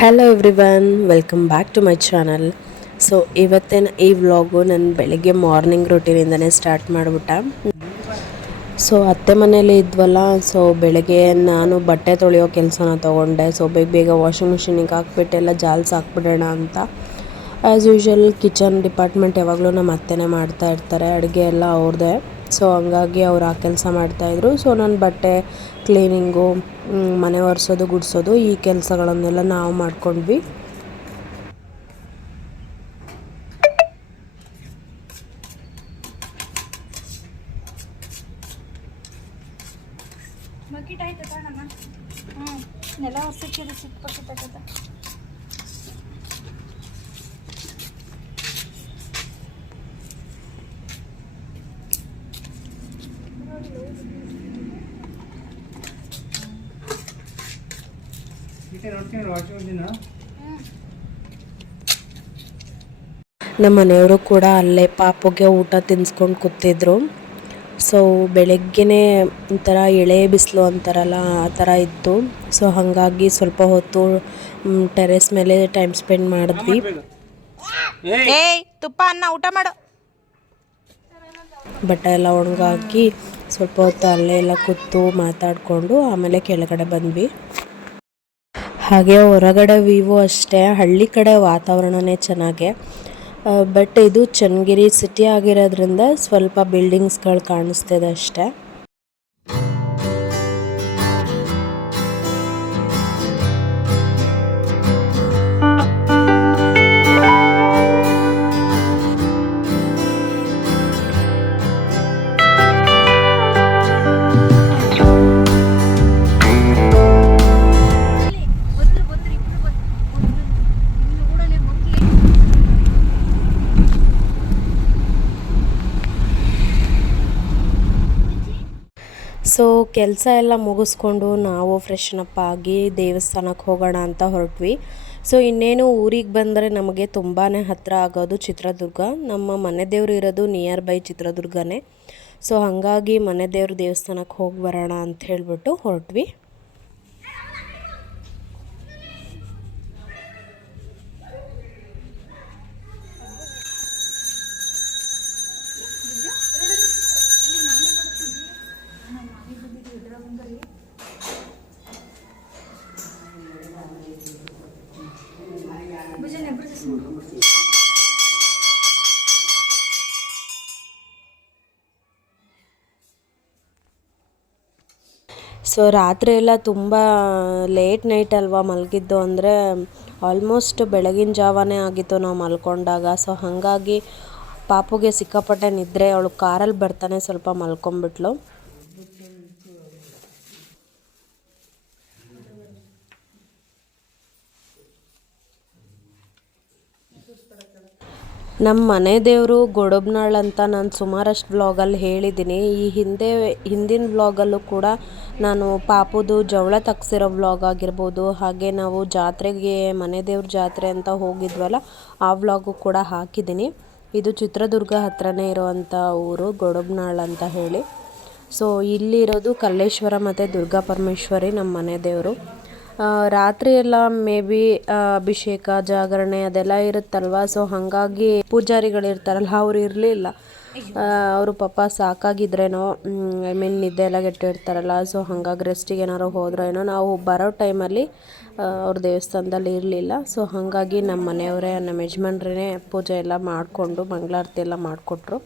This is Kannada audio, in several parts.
Hello everyone welcome back to my channel so ಇವತ್ತಿನ ಈ ವ್ಲಾಗು ನಾನು ಬೆಳಗ್ಗೆ ಮಾರ್ನಿಂಗ್ ರೊಟೀನಿಂದನೇ ಸ್ಟಾರ್ಟ್ ಮಾಡಿಬಿಟ್ಟ. ಸೊ ಅತ್ತೆ ಮನೇಲಿ ಇದ್ವಲ್ಲ ಸೊ ಬೆಳಗ್ಗೆ ನಾನು ಬಟ್ಟೆ ತೊಳೆಯೋ ಕೆಲಸನ ತೊಗೊಂಡೆ. ಸೊ ಬೇಗ ಬೇಗ ವಾಷಿಂಗ್ ಮಿಷಿನಿಗೆ ಹಾಕ್ಬಿಟ್ಟು ಎಲ್ಲ ಜಾಲ್ಸ್ ಹಾಕ್ಬಿಡೋಣ ಅಂತ. ಆ್ಯಸ್ ಯೂಶ್ವಲ್ ಕಿಚನ್ ಡಿಪಾರ್ಟ್ಮೆಂಟ್ ಯಾವಾಗಲೂ ನಮ್ಮ ಅತ್ತೆನೇ ಮಾಡ್ತಾ ಇರ್ತಾರೆ. ಅಡುಗೆ ಎಲ್ಲ ಅವ್ರದ್ದೇ ಸೊ ಹಂಗಾಗಿ ಅವ್ರು ಆ ಕೆಲಸ ಮಾಡ್ತಾಯಿದ್ರು ಸೊ ನಾನು ಬಟ್ಟೆ ಕ್ಲೀನಿಂಗು ಮನೆ ಒರೆಸೋದು, ಗುಡಿಸೋದು ಈ ಕೆಲಸಗಳನ್ನೆಲ್ಲ ನಾವು ಮಾಡ್ಕೊಂಡ್ವಿ. ಹ್ಞೂ ನೆಲ ಒರ್ಸಕ್ಕಿದು ಸಿಕ್ಕಿ ಬಕೆಟ್ ನಮ್ಮ ಮನೆಯವರು ಕೂಡ ಅಲ್ಲೇ ಪಾಪುಗೆ ಊಟ ತಿನ್ಸ್ಕೊಂಡು ಕೂತಿದ್ರು. ಸೊ ಬೆಳಗ್ಗೆನೇ ಒಂಥರ ಎಳೆ ಬಿಸಿಲು ಅಂತಾರಲ್ಲ ಆ ಥರ ಇತ್ತು. ಸೊ ಹಾಗಾಗಿ ಸ್ವಲ್ಪ ಹೊತ್ತು ಟೆರೆಸ್ ಮೇಲೆ ಟೈಮ್ ಸ್ಪೆಂಡ್ ಮಾಡಿದ್ವಿ. ಏಯ್ ತುಪ್ಪ ಅನ್ನ ಊಟ ಮಾಡು. ಬಟ್ಟೆ ಎಲ್ಲ ಒಣಗಾಕಿ ಸ್ವಲ್ಪ ಹೊತ್ತು ಅಲ್ಲೇ ಎಲ್ಲ ಕೂತು ಮಾತಾಡಿಕೊಂಡು ಆಮೇಲೆ ಕೆಳಗಡೆ ಬಂದ್ವಿ. ಹಾಗೆ ಹೊರಗಡೆ ವ್ಯೂವು ಅಷ್ಟೇ, ಹಳ್ಳಿ ಕಡೆ ವಾತಾವರಣನೇ ಚೆನ್ನಾಗೆ. ಬಟ್ ಇದು ಚನ್ನಗಿರಿ ಸಿಟಿ ಆಗಿರೋದ್ರಿಂದ ಸ್ವಲ್ಪ ಬಿಲ್ಡಿಂಗ್ಸ್ಗಳು ಕಾಣಿಸ್ತಿದೆ ಅಷ್ಟೇ. ಸೊ ಕೆಲಸ ಎಲ್ಲ ಮುಗಿಸ್ಕೊಂಡು ನಾವು ಫ್ರೆಶ್ನಪ್ ಆಗಿ ದೇವಸ್ಥಾನಕ್ಕೆ ಹೋಗೋಣ ಅಂತ ಹೊರಟ್ವಿ. ಸೊ ಇನ್ನೇನು ಊರಿಗೆ ಬಂದರೆ ನಮಗೆ ತುಂಬಾ ಹತ್ತಿರ ಆಗೋದು ಚಿತ್ರದುರ್ಗ. ನಮ್ಮ ಮನೆ ದೇವರು ಇರೋದು ನಿಯರ್ ಬೈ ಚಿತ್ರದುರ್ಗನೇ. ಸೊ ಹಾಗಾಗಿ ಮನೆ ದೇವ್ರ ದೇವಸ್ಥಾನಕ್ಕೆ ಹೋಗಿ ಬರೋಣ ಅಂತ ಹೇಳಿಬಿಟ್ಟು ಹೊರಟ್ವಿ. ಸೊ ರಾತ್ರಿ ಎಲ್ಲ ತುಂಬ ಲೇಟ್ ನೈಟ್ ಅಲ್ವಾ ಮಲಗಿದ್ದು ಅಂದರೆ ಆಲ್ಮೋಸ್ಟ್ ಬೆಳಗಿನ ಜಾವನೇ ಆಗಿತ್ತು ನಾವು ಮಲ್ಕೊಂಡಾಗ. ಸೊ ಹಾಗಾಗಿ ಪಾಪುಗೆ ಸಿಕ್ಕಾಪಟ್ಟೆ ನಿದ್ರೆ, ಅವಳು ಕಾರಲ್ಲಿ ಬರ್ತಾನೆ ಸ್ವಲ್ಪ ಮಲ್ಕೊಂಬಿಟ್ಲು ನಮ್ಮ ಮನೆ ದೇವರು ಗೊಡಬ್ನಾಳ್ ಅಂತ ನಾನು ಸುಮಾರಷ್ಟು ವ್ಲಾಗಲ್ಲಿ ಹೇಳಿದ್ದೀನಿ. ಈ ಹಿಂದೆ, ಹಿಂದಿನ ವ್ಲಾಗಲ್ಲೂ ಕೂಡ ನಾನು ಪಾಪುದು ಜವಳ ತಗ್ಸಿರೋ ವ್ಲಾಗ್ ಆಗಿರ್ಬೋದು, ಹಾಗೆ ನಾವು ಜಾತ್ರೆಗೆ ಮನೆ ದೇವ್ರ ಜಾತ್ರೆ ಅಂತ ಹೋಗಿದ್ವಲ್ಲ, ಆ ವ್ಲಾಗು ಕೂಡ ಹಾಕಿದ್ದೀನಿ. ಇದು ಚಿತ್ರದುರ್ಗ ಹತ್ರನೇ ಇರುವಂಥ ಊರು ಗೊಡಬ್ನಾಳ್ ಅಂತ ಹೇಳಿ. ಸೊ, ಇಲ್ಲಿರೋದು ಕಲ್ಲೇಶ್ವರ ಮತ್ತು ದುರ್ಗಾ ಪರಮೇಶ್ವರಿ ನಮ್ಮ ಮನೆ ದೇವರು. ರಾತ್ರಿ ಎಲ್ಲ ಮೇ ಬಿ ಅಭಿಷೇಕ, ಜಾಗರಣೆ ಅದೆಲ್ಲ ಇರುತ್ತಲ್ವಾ? ಸೊ ಹಾಗಾಗಿ ಪೂಜಾರಿಗಳಿರ್ತಾರಲ್ಲ, ಅವ್ರು ಇರಲಿಲ್ಲ. ಅವರು ಪಾಪ ಸಾಕಾಗಿದ್ರೇನೋ ಐ ಮೀನ್ ನಿದ್ದೆ ಎಲ್ಲ ಗೆಟ್ಟಿರ್ತಾರಲ್ಲ ಸೊ ಹಾಗಾಗಿ ರೆಸ್ಟಿಗೆ ಏನಾರು ಹೋದ್ರೋ ಏನೋ, ನಾವು ಬರೋ ಟೈಮಲ್ಲಿ ಅವ್ರ ದೇವಸ್ಥಾನದಲ್ಲಿ ಇರಲಿಲ್ಲ. ಸೊ ಹಾಗಾಗಿ ನಮ್ಮ ಮನೆಯವರೇ, ನಮ್ಮ ಯಜಮಾನ್ರೇ ಪೂಜೆ ಎಲ್ಲ ಮಾಡಿಕೊಂಡು ಮಂಗಳಾರತಿ ಎಲ್ಲ ಮಾಡಿಕೊಟ್ರು.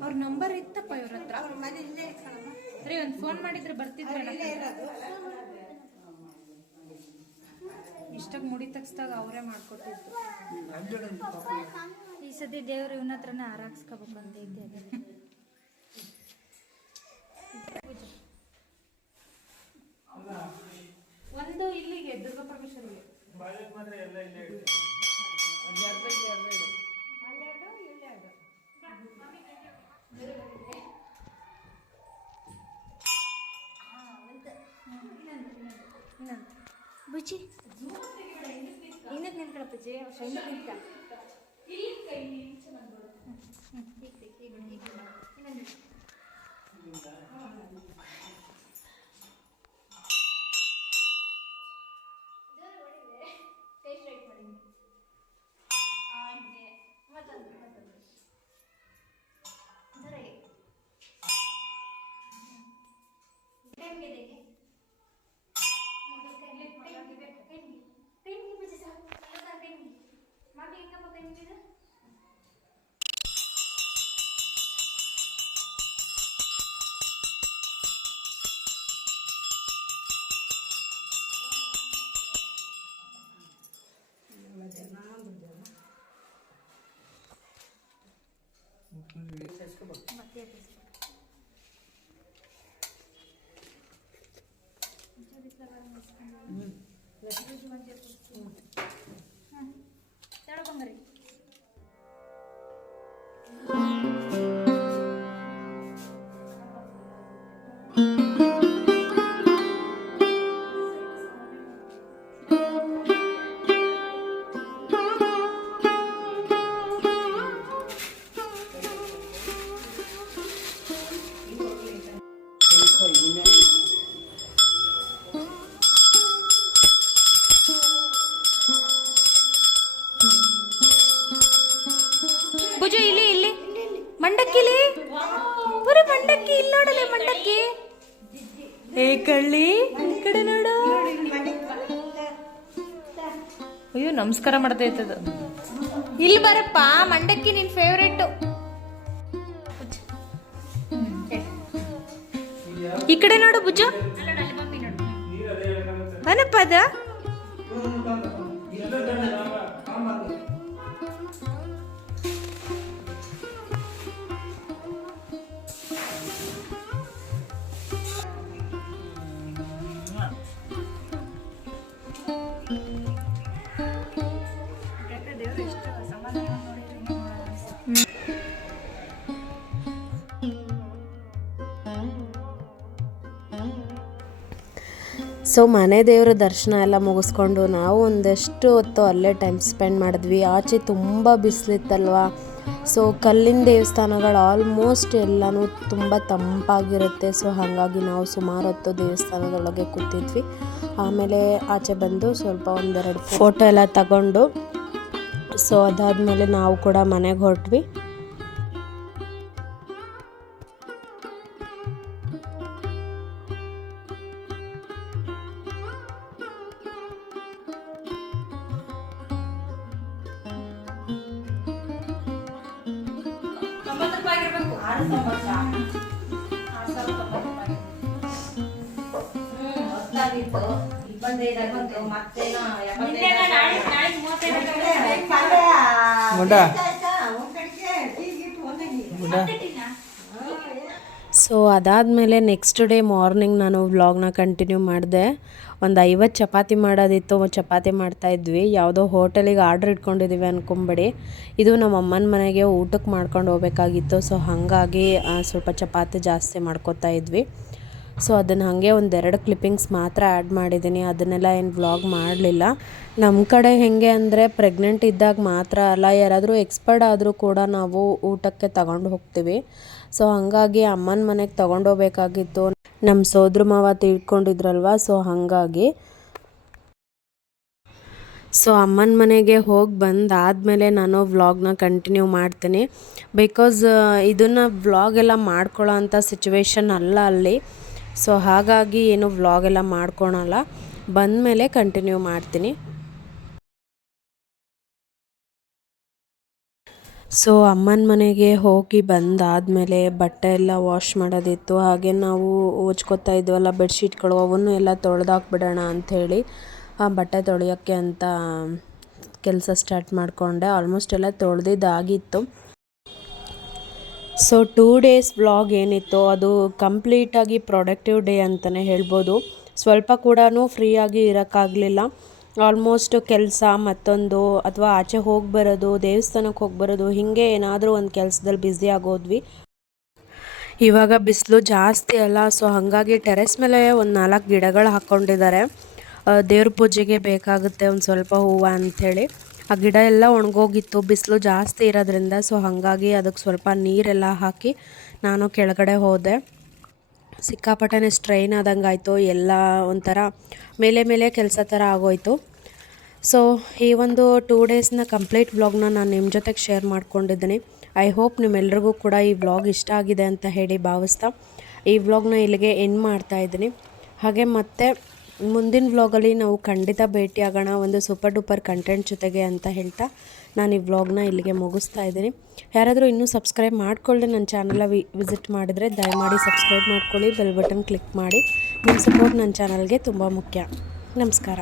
ಅವ್ರ ನಂಬರ್ ಇತ್ತಪ್ಪ ಇವ್ರ ಹತ್ರ? ಸರಿ ಒಂದು ಫೋನ್ ಮಾಡಿದ್ರೆ ಬರ್ತಿದ್ರೆ ಇಷ್ಟಾಗ ಮುಡಿ ತಗ್ಸ್ದಾಗ ಅವರೇ ಮಾಡ್ಕೊಟ್ಟಿದ್ದು. ಈ ಸತಿ ದೇವ್ರ ಇವನ ಹತ್ರನೇ ಆರಾಕ್ಸ್ಕೋಬೇಕು ಅಂತ ಐತೆ. ಒಂದು ಇಲ್ಲಿಗೆ ದುರ್ಗಾ ಪರಮೇಶ್ವರಿಗೆ. ಬುಜ್ಜಿ ಹಿಂದಕ್ಕೆ ನಿಂತ್ಕೊಳ್ಳ ಬುಜ್ಜಿ ಶೈನಿ ನಿಂತ ಮತ್ತೊಂದು ಅಯ್ಯೋ ನಮಸ್ಕಾರ ಮಾಡ್ತಾ ಅದು ಇಲ್ಲಿ ಬರಪ್ಪ ಮಂಡಕ್ಕಿ ನಿನ್ ಫೇವ್ರೇಟ್ ಈ ಕಡೆ ನೋಡು ಬುಜ್ಜು ಅನಪ್ಪ ಅದ? ಸೊ ಮನೆ ದೇವರ ದರ್ಶನ ಎಲ್ಲ ಮುಗಿಸ್ಕೊಂಡು ನಾವು ಒಂದಷ್ಟು ಹೊತ್ತು ಅಲ್ಲೇ ಟೈಮ್ ಸ್ಪೆಂಡ್ ಮಾಡಿದ್ವಿ. ಆಚೆ ತುಂಬ ಬಿಸಿಲಿತ್ತಲ್ವ? ಸೊ ಕಲ್ಲಿನ ದೇವಸ್ಥಾನಗಳು ಆಲ್ಮೋಸ್ಟ್ ಎಲ್ಲನೂ ತುಂಬ ತಂಪಾಗಿರುತ್ತೆ. ಸೊ ಹಾಗಾಗಿ ನಾವು ಸುಮಾರು ಹೊತ್ತು ದೇವಸ್ಥಾನದೊಳಗೆ ಕೂತಿದ್ವಿ. ಆಮೇಲೆ ಆಚೆ ಬಂದು ಸ್ವಲ್ಪ ಒಂದೆರಡು ಫೋಟೋ ಎಲ್ಲ ತಗೊಂಡು ಸೊ ಅದಾದಮೇಲೆ ನಾವು ಕೂಡ ಮನೆಗೆ ಹೊರಟ್ವಿ. ಸೊ ಅದಾದಮೇಲೆ ನೆಕ್ಸ್ಟ್ ಡೇ ಮಾರ್ನಿಂಗ್ ನಾನು ವ್ಲಾಗ್ನ ಕಂಟಿನ್ಯೂ ಮಾಡಿದೆ. ಒಂದು ಐವತ್ತು ಚಪಾತಿ ಮಾಡೋದಿತ್ತು ಚಪಾತಿ ಮಾಡ್ತಾಯಿದ್ವಿ ಯಾವುದೋ ಹೋಟೆಲಿಗೆ ಆರ್ಡ್ರ್ ಇಟ್ಕೊಂಡಿದ್ದೀವಿ ಅನ್ಕೊಂಬೇಡಿ. ಇದು ನಮ್ಮ ಅಮ್ಮನ ಮನೆಗೆ ಊಟಕ್ಕೆ ಮಾಡ್ಕೊಂಡು ಹೋಗ್ಬೇಕಾಗಿತ್ತು. ಸೊ ಹಾಗಾಗಿ ಸ್ವಲ್ಪ ಚಪಾತಿ ಜಾಸ್ತಿ ಮಾಡ್ಕೊತಾ ಇದ್ವಿ. ಸೊ ಅದನ್ನು ಹಾಗೆ ಒಂದೆರಡು ಕ್ಲಿಪ್ಪಿಂಗ್ಸ್ ಮಾತ್ರ ಆ್ಯಡ್ ಮಾಡಿದ್ದೀನಿ. ಅದನ್ನೆಲ್ಲ ಏನು ವ್ಲಾಗ್ ಮಾಡಲಿಲ್ಲ. ನಮ್ಮ ಕಡೆ ಹೇಗೆ ಅಂದರೆ ಪ್ರೆಗ್ನೆಂಟ್ ಇದ್ದಾಗ ಮಾತ್ರ ಅಲ್ಲ, ಯಾರಾದರೂ ಎಕ್ಸ್ಪರ್ಟ್ ಆದರೂ ಕೂಡ ನಾವು ಊಟಕ್ಕೆ ತಗೊಂಡು ಹೋಗ್ತೀವಿ. ಸೊ ಹಾಗಾಗಿ ಅಮ್ಮನ ಮನೆಗೆ ತಗೊಂಡೋಗ್ಬೇಕಾಗಿತ್ತು ನಮ್ಮ ಸೋದ್ರ ಮಾವ ತಿಳ್ಕೊಂಡಿದ್ರಲ್ವ, ಸೊ ಹಾಗಾಗಿ. ಸೊ ಅಮ್ಮನ ಮನೆಗೆ ಹೋಗಿ ಬಂದಾದಮೇಲೆ ನಾನು ವ್ಲಾಗ್ನ ಕಂಟಿನ್ಯೂ ಮಾಡ್ತೀನಿ. ಬಿಕಾಸ್ ಇದನ್ನು ವ್ಲಾಗ್ ಎಲ್ಲ ಮಾಡ್ಕೊಳ್ಳೋ ಅಂಥ ಸಿಚುವೇಶನ್ ಅಲ್ಲ ಅಲ್ಲಿ. ಸೊ ಹಾಗಾಗಿ ಏನು ವ್ಲಾಗ್ ಎಲ್ಲ ಮಾಡ್ಕೊಳಲ್ಲ. ಬಂದಮೇಲೆ ಕಂಟಿನ್ಯೂ ಮಾಡ್ತೀನಿ. ಸೊ ಅಮ್ಮನ ಮನೆಗೆ ಹೋಗಿ ಬಂದಾದಮೇಲೆ ಬಟ್ಟೆ ಎಲ್ಲ ವಾಶ್ ಮಾಡೋದಿತ್ತು. ಹಾಗೆ ನಾವು ಹೊಚ್ಕೊತಾ ಇದ್ವಲ್ಲ ಬೆಡ್ಶೀಟ್ಗಳು ಅವನ್ನು ಎಲ್ಲ ತೊಳೆದಾಕ್ಬಿಡೋಣ ಅಂಥೇಳಿ. ಬಟ್ಟೆ ತೊಳೆಯೋಕ್ಕೆ ಅಂತ ಕೆಲಸ ಸ್ಟಾರ್ಟ್ ಮಾಡಿಕೊಂಡೆ. ಆಲ್ಮೋಸ್ಟ್ ಎಲ್ಲ ತೊಳೆದಿದ್ದಾಗಿತ್ತು. ಸೊ ಟೂ ಡೇಸ್ ವ್ಲಾಗ್ ಏನಿತ್ತು, ಅದು ಕಂಪ್ಲೀಟಾಗಿ ಪ್ರೊಡಕ್ಟಿವ್ ಡೇ ಅಂತಲೇ ಹೇಳ್ಬೋದು. ಸ್ವಲ್ಪ ಕೂಡ ಫ್ರೀಯಾಗಿ ಇರೋಕ್ಕಾಗಲಿಲ್ಲ. ಆಲ್ಮೋಸ್ಟ್ ಕೆಲಸ ಮತ್ತೊಂದು, ಅಥವಾ ಆಚೆ ಹೋಗಿ ಬರೋದು ದೇವಸ್ಥಾನಕ್ಕೆ ಹೋಗಿ ಬರೋದು, ಹೀಗೆ ಏನಾದರೂ ಒಂದು ಕೆಲಸದಲ್ಲಿ ಬ್ಯುಸಿ ಆಗೋದ್ವಿ. ಇವಾಗ ಬಿಸಿಲು ಜಾಸ್ತಿ ಅಲ್ಲ ಸೊ ಹಾಗಾಗಿ ಟೆರೆಸ್ ಮೇಲೆ ಒಂದು ನಾಲ್ಕು ಗಿಡಗಳು ಹಾಕ್ಕೊಂಡಿದ್ದಾರೆ ದೇವ್ರ ಪೂಜೆಗೆ ಬೇಕಾಗುತ್ತೆ ಒಂದು ಸ್ವಲ್ಪ ಹೂವು ಅಂಥೇಳಿ. ಆ ಗಿಡ ಎಲ್ಲ ಒಣಗೋಗಿತ್ತು, ಬಿಸಿಲು ಜಾಸ್ತಿ ಇರೋದ್ರಿಂದ. ಸೊ ಹಾಗಾಗಿ ಅದಕ್ಕೆ ಸ್ವಲ್ಪ ನೀರೆಲ್ಲ ಹಾಕಿ ನಾನು ಕೆಳಗಡೆ ಹೋದೆ. ಸಿಕ್ಕಾಪಟ್ಟೆ ಸ್ಟ್ರೈನ್ ಆದಂಗೆ ಆಯಿತು ಎಲ್ಲ ಒಂಥರ ಮೇಲೆ ಮೇಲೆ ಕೆಲಸ ಥರ ಆಗೋಯಿತು. ಸೊ ಈ ಒಂದು ಟೂ ಡೇಸ್ನ ಕಂಪ್ಲೀಟ್ ವ್ಲಾಗ್ನ ನಾನು ನಿಮ್ಮ ಜೊತೆಗೆ ಶೇರ್ ಮಾಡ್ಕೊಂಡಿದ್ದೀನಿ. ಐ ಹೋಪ್ ನಿಮ್ಮೆಲ್ರಿಗೂ ಕೂಡ ಈ ವ್ಲಾಗ್ ಇಷ್ಟ ಆಗಿದೆ ಅಂತ ಹೇಳಿ ಭಾವಿಸ್ತಾ ಈ ವ್ಲಾಗ್ನ ಇಲ್ಲಿಗೆ ಎಂಡ್ ಮಾಡ್ತಾ ಇದ್ದೀನಿ. ಹಾಗೆ ಮತ್ತೆ ಮುಂದಿನ ವ್ಲಾಗಲ್ಲಿ ನಾವು ಖಂಡಿತ ಭೇಟಿಯಾಗೋಣ. ಒಂದು ಸೂಪರ್ ಡೂಪರ್ ಕಂಟೆಂಟ್ ಜೊತೆಗೆ ಅಂತ ಹೇಳ್ತಾ ನಾನು ಈ ವ್ಲಾಗ್ನ ಇಲ್ಲಿಗೆ ಮುಗಿಸ್ತಾ ಇದ್ದೀನಿ. ಯಾರಾದರೂ ಇನ್ನೂ ಸಬ್ಸ್ಕ್ರೈಬ್ ಮಾಡ್ಕೊಳ್ಳಿ ನನ್ನ ಚಾನಲ ವಿಸಿಟ್ ಮಾಡಿದರೆ ದಯಮಾಡಿ ಸಬ್ಸ್ಕ್ರೈಬ್ ಮಾಡ್ಕೊಳ್ಳಿ ಬೆಲ್ ಬಟನ್ ಕ್ಲಿಕ್ ಮಾಡಿ. ನಿಮ್ಮ ಸಪೋರ್ಟ್ ನನ್ನ ಚಾನಲ್ಗೆ ತುಂಬ ಮುಖ್ಯ. ನಮಸ್ಕಾರ.